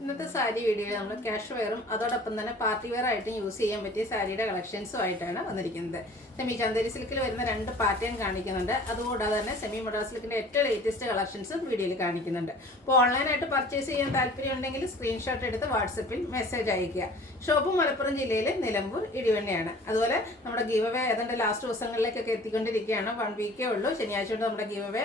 ഇന്നത്തെ സാരി വീഡിയോയിൽ നമ്മൾ ക്യാഷ് വെയറും അതോടൊപ്പം തന്നെ പാർട്ടി വെയർ ആയിട്ടും യൂസ് ചെയ്യാൻ പറ്റിയ സാരിയുടെ കളക്ഷൻസും ആയിട്ടാണ് വന്നിരിക്കുന്നത്. സെമി ചന്ദേരി സിൽക്കിൽ വരുന്ന 2 പാറ്റേൺ കാണിക്കുന്നുണ്ട്. അതുകൂടാതെ തന്നെ സെമി മൊഡാ സിൽക്കിന്റെ ഏറ്റവും ലേറ്റസ്റ്റ് കളക്ഷൻസും വീഡിയോയിൽ കാണിക്കുന്നുണ്ട്. അപ്പോൾ ഓൺലൈനായിട്ട് പർച്ചേസ് ചെയ്യാൻ താല്പര്യം ഉണ്ടെങ്കിൽ സ്ക്രീൻഷോട്ട് എടുത്ത് വാട്സപ്പിൽ മെസ്സേജ് അയയ്ക്കുക. ഷോപ്പ് മലപ്പുറം ജില്ലയിലെ നിലമ്പൂർ ഇടിവണ്ണയാണ്. അതുപോലെ നമ്മുടെ ഗീവ് അവേ ഏതാണ്ട് ലാസ്റ്റ് ദിവസങ്ങളിലേക്കൊക്കെ എത്തിക്കൊണ്ടിരിക്കുകയാണ്. 1 വീക്കേ ഉള്ളൂ. ശനിയാഴ്ച കൊണ്ട് നമ്മുടെ ഗീവ് അവേ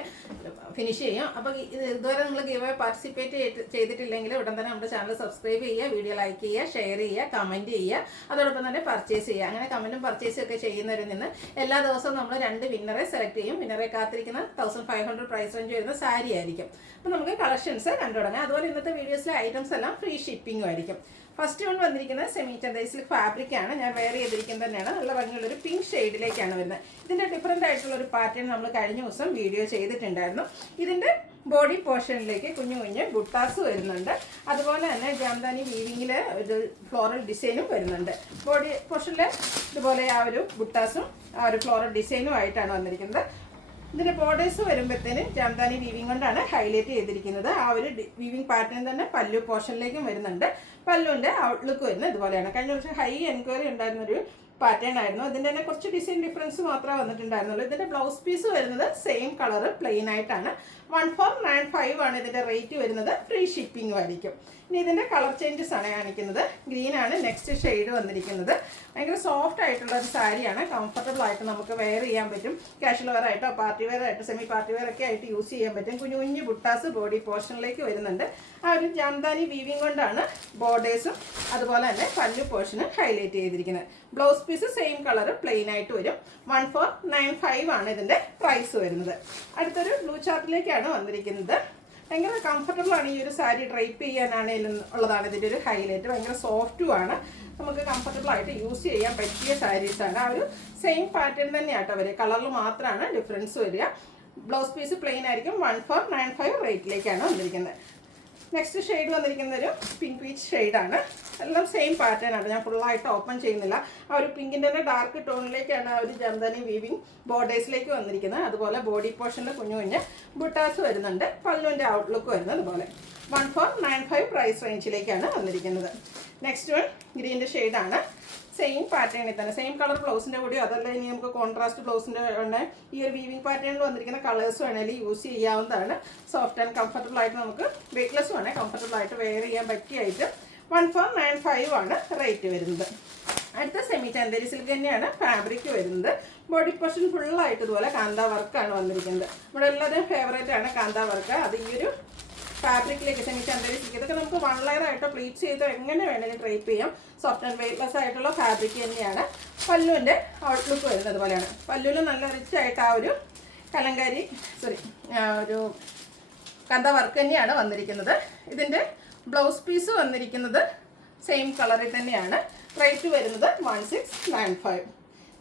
ഫിനിഷ് ചെയ്യും. അപ്പോൾ ഇതുവരെ നിങ്ങൾ ഗീവ് അവേ പാർട്ടിസിപ്പേറ്റ് ചെയ്തിട്ടില്ലെങ്കിൽ ഉടൻ തന്നെ നമ്മുടെ ചാനൽ സബ്സ്ക്രൈബ് ചെയ്യുക, വീഡിയോ ലൈക്ക് ചെയ്യുക, ഷെയർ ചെയ്യുക, കമൻറ്റ് ചെയ്യുക, അതോടൊപ്പം തന്നെ പർച്ചേസ് ചെയ്യുക. അങ്ങനെ കമൻറ്റും പർച്ചേസും ഒക്കെ ചെയ്യുന്നവരിൽ നിന്ന് എല്ലാ ദിവസവും നമ്മൾ 2 വിന്നറെ സെലക്ട് ചെയ്യും. വിന്നറെ കാത്തിരിക്കുന്ന 1500 പ്രൈസ് റേഞ്ച് വരുന്ന സാരി ആയിരിക്കും. അപ്പോൾ നമുക്ക് കളക്ഷൻസ് കണ്ടു തുടങ്ങാം. അതുപോലെ ഇന്നത്തെ വീഡിയോസിലെ ഐറ്റംസ് എല്ലാം ഫ്രീ ഷിപ്പിംഗും ആയിരിക്കും. ഫസ്റ്റ് വൺ വന്നിരിക്കുന്നത് സെമി ചന്ദേരി സിൽക്ക് ഫാബ്രിക്കാണ്. ഞാൻ വെയർ ചെയ്തിരിക്കുന്നത് തന്നെയാണ്. നല്ല ഭംഗിയുള്ളൊരു പിങ്ക് ഷെയ്ഡിലേക്കാണ് വരുന്നത്. ഇതിൻ്റെ ഡിഫറെൻ്റ് ആയിട്ടുള്ള ഒരു പാറ്റേൺ നമ്മൾ കഴിഞ്ഞ ദിവസം വീഡിയോ ചെയ്തിട്ടുണ്ടായിരുന്നു. ഇതിൻ്റെ ബോഡി പോർഷനിലേക്ക് കുഞ്ഞു കുഞ്ഞ് ബുട്ടാസ് വരുന്നുണ്ട്. അതുപോലെ തന്നെ ജാംദാനി വീവിങ്ങിൽ ഒരു ഫ്ലോറൽ ഡിസൈനും വരുന്നുണ്ട്. ബോഡി പോർഷനിൽ ഇതുപോലെ ആ ഒരു ബുട്ടാസും ആ ഒരു ഫ്ലോറൽ ഡിസൈനും ആയിട്ടാണ് വന്നിരിക്കുന്നത്. ഇതിൻ്റെ ബോർഡേഴ്സ് വരുമ്പോഴത്തേനും ജാംദാനി വീവിങ് കൊണ്ടാണ് ഹൈലൈറ്റ് ചെയ്തിരിക്കുന്നത്. ആ ഒരു വീവിങ് പാറ്റേൺ തന്നെ പല്ലു പോർഷനിലേക്കും വരുന്നുണ്ട്. പല്ലുവിൻ്റെ ഔട്ട്ലുക്ക് വരുന്നത് ഇതുപോലെയാണ്. കഴിഞ്ഞ വർഷം ഹൈ എൻക്വയറി ഉണ്ടായിരുന്നൊരു പാറ്റേൺ ആയിരുന്നു. ഇതിൻ്റെ തന്നെ കുറച്ച് ഡിസൈൻ ഡിഫറൻസ് മാത്രമേ വന്നിട്ടുണ്ടായിരുന്നുള്ളൂ. ഇതിൻ്റെ ബ്ലൗസ് പീസ് വരുന്നത് സെയിം കളറ് പ്ലെയിൻ ആയിട്ടാണ്. 1495 ആണ് ഇതിൻ്റെ റേറ്റ് വരുന്നത്. ഫ്രീ ഷിപ്പിംഗും ആയിരിക്കും. ഇനി ഇതിൻ്റെ കളർ ചേഞ്ചസ് ആണ് കാണിക്കുന്നത്. ഗ്രീൻ ആണ് നെക്സ്റ്റ് ഷെയ്ഡ് വന്നിരിക്കുന്നത്. ഭയങ്കര സോഫ്റ്റ് ആയിട്ടുള്ള ഒരു സാരിയാണ്. കംഫർട്ടബിൾ ആയിട്ട് നമുക്ക് വെയർ ചെയ്യാൻ പറ്റും. കാഷ്വൽ വെയർ ആയിട്ടോ പാർട്ടി വെയർ ആയിട്ടോ സെമി പാർട്ടി വെയർ ഒക്കെ ആയിട്ട് യൂസ് ചെയ്യാൻ പറ്റും. കുഞ്ഞു കുഞ്ഞു ബുട്ടാസ് ബോഡി പോർഷനിലേക്ക് വരുന്നുണ്ട്. ആ ഒരു ജാംദാനി വീവിങ് കൊണ്ടാണ് ബോർഡേഴ്സും അതുപോലെ തന്നെ പല്ലു പോർഷനും ഹൈലൈറ്റ് ചെയ്തിരിക്കുന്നത്. Blouse piece same colour plain ആയിട്ട് വരും. 1495 ആണ് ഇതിൻ്റെ പ്രൈസ് വരുന്നത്. അടുത്തൊരു ബ്ലൂ ചാർട്ടിലേക്കാണ് വന്നിരിക്കുന്നത്. ഭയങ്കര കംഫർട്ടബിൾ ആണ് ഈ ഒരു സാരി ഡ്രൈപ്പ് ചെയ്യാനാണെങ്കിലും ഉള്ളതാണ് ഇതിൻ്റെ ഒരു ഹൈലൈറ്റ്. ഭയങ്കര സോഫ്റ്റും ആണ്. നമുക്ക് കംഫർട്ടബിൾ ആയിട്ട് യൂസ് ചെയ്യാൻ പറ്റിയ സാരീസാണ്. ആ ഒരു സെയിം പാറ്റേൺ തന്നെയാട്ടോ വരിക. കളറിൽ മാത്രമാണ് ഡിഫറൻസ് വരിക. ബ്ലൗസ് പീസ് പ്ലെയിൻ ആയിരിക്കും. 1495 റേറ്റിലേക്കാണ് വന്നിരിക്കുന്നത്. നെക്സ്റ്റ് ഷെയ്ഡ് വന്നിരിക്കുന്ന ഒരു പിങ്ക് പീച്ച് ഷെയ്ഡാണ്. എല്ലാം സെയിം പാറ്റേൺ ആണ്. ഞാൻ ഫുള്ളായിട്ട് ഓപ്പൺ ചെയ്യുന്നില്ല. ആ ഒരു പിങ്കിൻ്റെ തന്നെ ഡാർക്ക് ടോണിലേക്കാണ് ആ ഒരു ജാംദാനി വീവിങ് ബോർഡേഴ്സിലേക്ക് വന്നിരിക്കുന്നത്. അതുപോലെ ബോഡി പോർഷനിൽ കുഞ്ഞു കുഞ്ഞ് ബുട്ടാസ് വരുന്നുണ്ട്. പല്ലുവിൻ്റെ ഔട്ട്ലുക്ക് വരുന്നത് ഇതുപോലെ. 1495 പ്രൈസ് റേഞ്ചിലേക്കാണ് വന്നിരിക്കുന്നത്. നെക്സ്റ്റ് വൺ ഗ്രീൻ്റെ ഷെയ്ഡാണ്. സെയിം പാറ്റേണിൽ തന്നെ സെയിം കളർ ബ്ലൗസിൻ്റെ കൂടി അതല്ല ഇനി നമുക്ക് കോൺട്രാസ്റ്റ് ബ്ലൗസിൻ്റെ തന്നെ ഈ ഒരു വീവിങ് പാറ്റേണിൽ വന്നിരിക്കുന്ന കളേഴ്സ് വേണമെങ്കിൽ യൂസ് ചെയ്യാവുന്നതാണ്. സോഫ്റ്റ് ആൻഡ് കംഫർട്ടബിൾ ആയിട്ട് നമുക്ക് വെയ്റ്റ്ലെസ് വേണേൽ കംഫർട്ടബിൾ ആയിട്ട് വെയർ ചെയ്യാൻ പറ്റിയായിട്ട് 1495 ആണ് റേറ്റ് വരുന്നത്. അടുത്ത സെമി ചന്ദേരി സിൽക്ക് തന്നെയാണ് ഫാബ്രിക് വരുന്നത്. ബോഡി പോർഷൻ ഫുള്ളായിട്ട് ഇതുപോലെ കാന്ത വർക്കാണ് വന്നിരിക്കുന്നത്. നമ്മുടെ എല്ലാവരുടെയും ഫേവറേറ്റ് ആണ് കാന്ത വർക്ക്. അത് ഈ ഒരു ഫാബ്രിക്കിലേക്ക് സെമി ചന്ദേരി സിൽക്ക് ഇതൊക്കെ നമുക്ക് 1 ലെയർ ആയിട്ടോ പ്ലീറ്റ്സ് ചെയ്തോ എങ്ങനെ വേണമെങ്കിലും ഡ്രൈപ്പ് ചെയ്യാം. സോഫ്റ്റ് ആൻഡ് വെയ്റ്റ്ലെസ് ആയിട്ടുള്ള ഫാബ്രിക് തന്നെയാണ്. പല്ലുവിൻ്റെ ഔട്ട്ലുക്ക് വരുന്നത് പോലെയാണ്. പല്ലുവിൽ നല്ല റിച്ച് ആയിട്ട് ആ ഒരു കലങ്കാരി ഒരു കന്ത വർക്ക് തന്നെയാണ് വന്നിരിക്കുന്നത്. ഇതിൻ്റെ ബ്ലൗസ് പീസ് വന്നിരിക്കുന്നത് സെയിം കളറിൽ തന്നെയാണ്. റേറ്റ് വരുന്നത് 1695.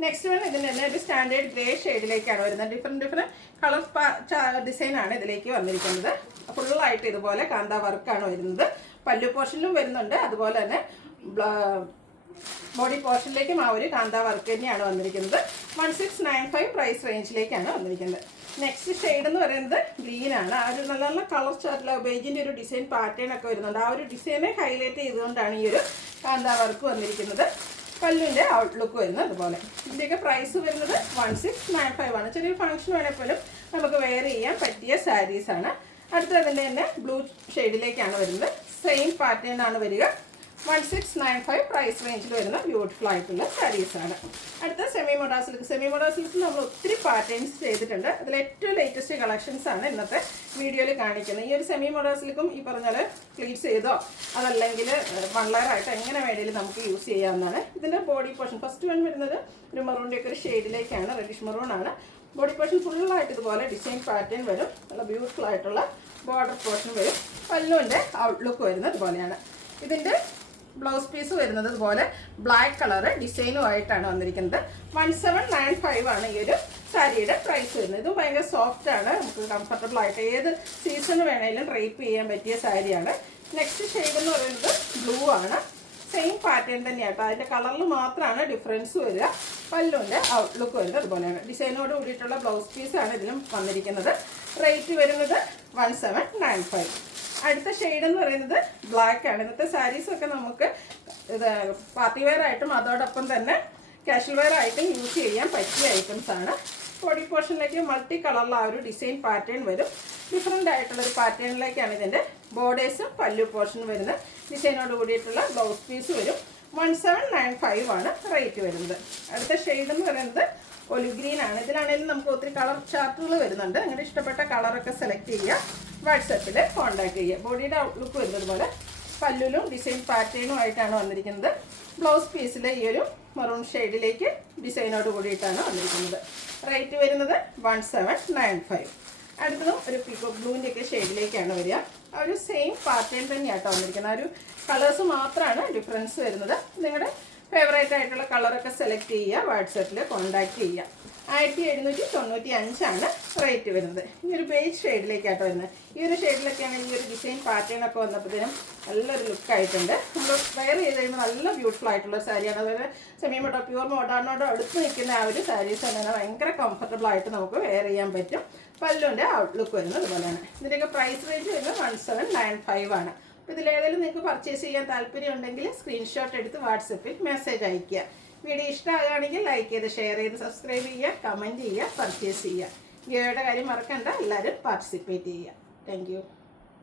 നെക്സ്റ്റ് വൺ ഇതിൻ്റെ തന്നെ ഒരു സ്റ്റാൻഡേർഡ് ഗ്രേ ഷെയ്ഡിലേക്കാണ് വരുന്നത്. ഡിഫറെൻറ്റ് കളർ ഡിസൈനാണ് ഇതിലേക്ക് വന്നിരിക്കുന്നത്. ഫുള്ളായിട്ട് ഇതുപോലെ കാന്ത വർക്കാണ് വരുന്നത്. പല്ലു പോർഷനിലും വരുന്നുണ്ട്. അതുപോലെ തന്നെ ബോഡി പോർഷനിലേക്കും ആ ഒരു കാന്ത വർക്ക് തന്നെയാണ് വന്നിരിക്കുന്നത്. 1695 പ്രൈസ് റേഞ്ചിലേക്കാണ് വന്നിരിക്കുന്നത്. നെക്സ്റ്റ് ഷെയ്ഡ് എന്ന് പറയുന്നത് ഗ്രീനാണ്. ആ ഒരു നല്ല നല്ല കളർ ചാർട്ടിൽ ബേജിൻ്റെ ഒരു ഡിസൈൻ പാറ്റേൺ ഒക്കെ വരുന്നുണ്ട്. ആ ഒരു ഡിസൈനെ ഹൈലൈറ്റ് ചെയ്തുകൊണ്ടാണ് ഈ ഒരു കാന്ത വർക്ക് വന്നിരിക്കുന്നത്. പല്ലുവിൻ്റെ ഔട്ട്ലുക്ക് വരുന്നത് അതുപോലെ. ഇതിൻ്റെയൊക്കെ പ്രൈസ് വരുന്നത് 1695 ആണ്. ചെറിയൊരു ഫംഗ്ഷൻ വേണേൽ പോലും നമുക്ക് വെയർ ചെയ്യാൻ പറ്റിയ സാരീസാണ്. അടുത്ത അതിൻ്റെ തന്നെ ബ്ലൂ ഷെയ്ഡിലേക്കാണ് വരുന്നത്. സെയിം പാറ്റേൺ ആണ് വരിക. 1695 പ്രൈസ് റേഞ്ചിൽ വരുന്ന ബ്യൂട്ടിഫുൾ ആയിട്ടുള്ള സാരീസാണ്. അടുത്ത സെമി മൊഡാ സിൽക്ക്. സെമി മൊഡാ സിൽക്കിൽ നമ്മൾ ഒത്തിരി പാറ്റേൺസ് ചെയ്തിട്ടുണ്ട്. അതിൽ ഏറ്റവും ലേറ്റസ്റ്റ് കളക്ഷൻസ് ആണ് ഇന്നത്തെ വീഡിയോയിൽ കാണിക്കുന്നത്. ഈ ഒരു സെമി മൊഡാ സിൽക്കും ഈ പറഞ്ഞ പോലെ പ്ലീറ്റ്സ് ചെയ്തോ അതല്ലെങ്കിൽ 1 ലെയർ ആയിട്ട് എങ്ങനെ വേണമെങ്കിലും നമുക്ക് യൂസ് ചെയ്യാവുന്നതാണ്. ഇതിൻ്റെ ബോഡി പോർഷൻ ഫസ്റ്റ് വൺ വരുന്നത് ഒരു മെറൂണിൻ്റെ ഒക്കെ ഒരു ഷെയ്ഡിലേക്കാണ്. റെഡിഷ് മെറൂൺ ആണ്. ബോഡി പോർഷൻ ഫുള്ളായിട്ട് ഇതുപോലെ ഡിസൈൻ പാറ്റേൺ വരും. നല്ല ബ്യൂട്ടിഫുൾ ആയിട്ടുള്ള ബോർഡർ പോർഷൻ വരും. പല്ലുവിൻ്റെ ഔട്ട്ലുക്ക് വരുന്നത് ഇതുപോലെയാണ്. ഇതിൻ്റെ ബ്ലൗസ് പീസ് വരുന്നത് ഇതുപോലെ ബ്ലാക്ക് കളറ് ഡിസൈനുമായിട്ടാണ് വന്നിരിക്കുന്നത്. 1795 ആണ് ഈ ഒരു സാരിയുടെ പ്രൈസ് വരുന്നത്. ഇതും ഭയങ്കര സോഫ്റ്റ് ആണ്. നമുക്ക് കംഫർട്ടബിൾ ആയിട്ട് ഏത് സീസൺ വേണമെങ്കിലും ഡ്രൈപ്പ് ചെയ്യാൻ പറ്റിയ സാരിയാണ്. നെക്സ്റ്റ് ഷെയ്ഡ് എന്ന് പറയുന്നത് ബ്ലൂ ആണ്. സെയിം പാറ്റേൺ തന്നെയാട്ടോ. അതിൻ്റെ കളറിൽ മാത്രമാണ് ഡിഫറൻസ് വരിക. പല്ലുവിൻ്റെ ഔട്ട്ലുക്ക് വരുന്നത് അതുപോലെയാണ്. ഡിസൈനോട് കൂടിയിട്ടുള്ള ബ്ലൗസ് പീസാണ് ഇതിലും വന്നിരിക്കുന്നത്. റേറ്റ് വരുന്നത് 1795. അടുത്ത ഷെയ്ഡ് എന്ന് പറയുന്നത് ബ്ലാക്ക് ആണ്. ഇന്നത്തെ സാരീസൊക്കെ നമുക്ക് ഇത് പാർട്ടി വെയർ ആയിട്ടും അതോടൊപ്പം തന്നെ കാഷ്വൽ വെയർ ആയിട്ടും യൂസ് ചെയ്യാൻ പറ്റിയ ഐറ്റംസ് ആണ്. ബോഡി പോർഷനിലേക്ക് മൾട്ടി കളറിൽ ആ ഒരു ഡിസൈൻ പാറ്റേൺ വരും. ഡിഫറെൻ്റ് ആയിട്ടുള്ളൊരു പാറ്റേണിലേക്കാണ് ഇതിൻ്റെ ബോർഡേഴ്സും പല്ലു പോർഷനും വരുന്നത്. ഡിസൈനോട് കൂടിയിട്ടുള്ള ബ്ലൗസ് പീസ് വരും. 1795 ആണ് റേറ്റ് വരുന്നത്. അടുത്ത ഷെയ്ഡ് എന്ന് പറയുന്നത് ഒലിവ് ഗ്രീൻ ആണ്. ഇതിലാണെങ്കിലും നമുക്ക് ഒത്തിരി കളർ ചാർട്ടുകൾ വരുന്നുണ്ട്. നിങ്ങളുടെ ഇഷ്ടപ്പെട്ട കളറൊക്കെ സെലക്ട് ചെയ്യുക, വാട്സപ്പിൽ കോൺടാക്ട് ചെയ്യുക. ബോഡിയുടെ ഔട്ട്ലുക്ക് വരുന്നത് പോലെ പല്ലുലും ഡിസൈൻ പാറ്റേണും ആയിട്ടാണ് വന്നിരിക്കുന്നത്. ബ്ലൗസ് പീസിൽ ഈ ഒരു മെറൂൺ ഷെയ്ഡിലേക്ക് ഡിസൈനോട് കൂടിയിട്ടാണ് വന്നിരിക്കുന്നത്. റേറ്റ് വരുന്നത് 1795. അടുത്തതും ഒരു പീക്കോ ബ്ലൂവിൻ്റെയൊക്കെ ഷെയ്ഡിലേക്കാണ് വരിക. ആ ഒരു സെയിം പാറ്റേൺ തന്നെയാട്ടോ വന്നിരിക്കുന്നത്. ആ ഒരു കളേഴ്സ് മാത്രമാണ് ഡിഫറൻസ് വരുന്നത്. നിങ്ങളുടെ ഫേവറേറ്റ് ആയിട്ടുള്ള കളറൊക്കെ സെലക്ട് ചെയ്യുക, വാട്സപ്പിൽ കോൺടാക്ട് ചെയ്യുക. 1795 റേറ്റ് വരുന്നത്. ഈ ഒരു ബേജ് ഷെയ്ഡിലേക്കാട്ടോ വരുന്നത്. ഈ ഒരു ഷെയ്ഡിലൊക്കെയാണ് ഈ ഒരു ഡിസൈൻ പാറ്റേണൊക്കെ വന്നപ്പോഴത്തേനും നല്ലൊരു ലുക്കായിട്ടുണ്ട്. നമ്മൾ വെയർ ചെയ്ത് കഴിയുമ്പോൾ നല്ല ബ്യൂട്ടിഫുൾ ആയിട്ടുള്ള സാരിയാണ്. അതുപോലെ സെമി മോഡോ പ്യൂർ മോഡാണോടോ അടുത്ത് നിൽക്കുന്ന ആ ഒരു സാരീസ് തന്നെ ഭയങ്കര കംഫർട്ടബിൾ ആയിട്ട് നമുക്ക് വെയർ ചെയ്യാൻ പറ്റും. പല്ലുവിൻ്റെ ഔട്ട്ലുക്ക് വരുന്നത് അതുപോലെയാണ്. ഇതിൻ്റെയൊക്കെ പ്രൈസ് റേഞ്ച് വരുന്നത് 1795 ആണ്. അപ്പോൾ ഇതിലേതെങ്കിലും നിങ്ങൾക്ക് പർച്ചേസ് ചെയ്യാൻ താല്പര്യം ഉണ്ടെങ്കിൽ സ്ക്രീൻഷോട്ട് എടുത്ത് വാട്സപ്പിൽ മെസ്സേജ് അയയ്ക്കുക. വീഡിയോ ഇഷ്ടമാകുകയാണെങ്കിൽ ലൈക്ക് ചെയ്ത് ഷെയർ ചെയ്ത് സബ്സ്ക്രൈബ് ചെയ്യുക, കമൻറ്റ് ചെയ്യുക, പർച്ചേസ് ചെയ്യുക. ഗിവയുടെ കാര്യം മറക്കണ്ട, എല്ലാവരും പാർട്ടിസിപ്പേറ്റ് ചെയ്യുക. താങ്ക്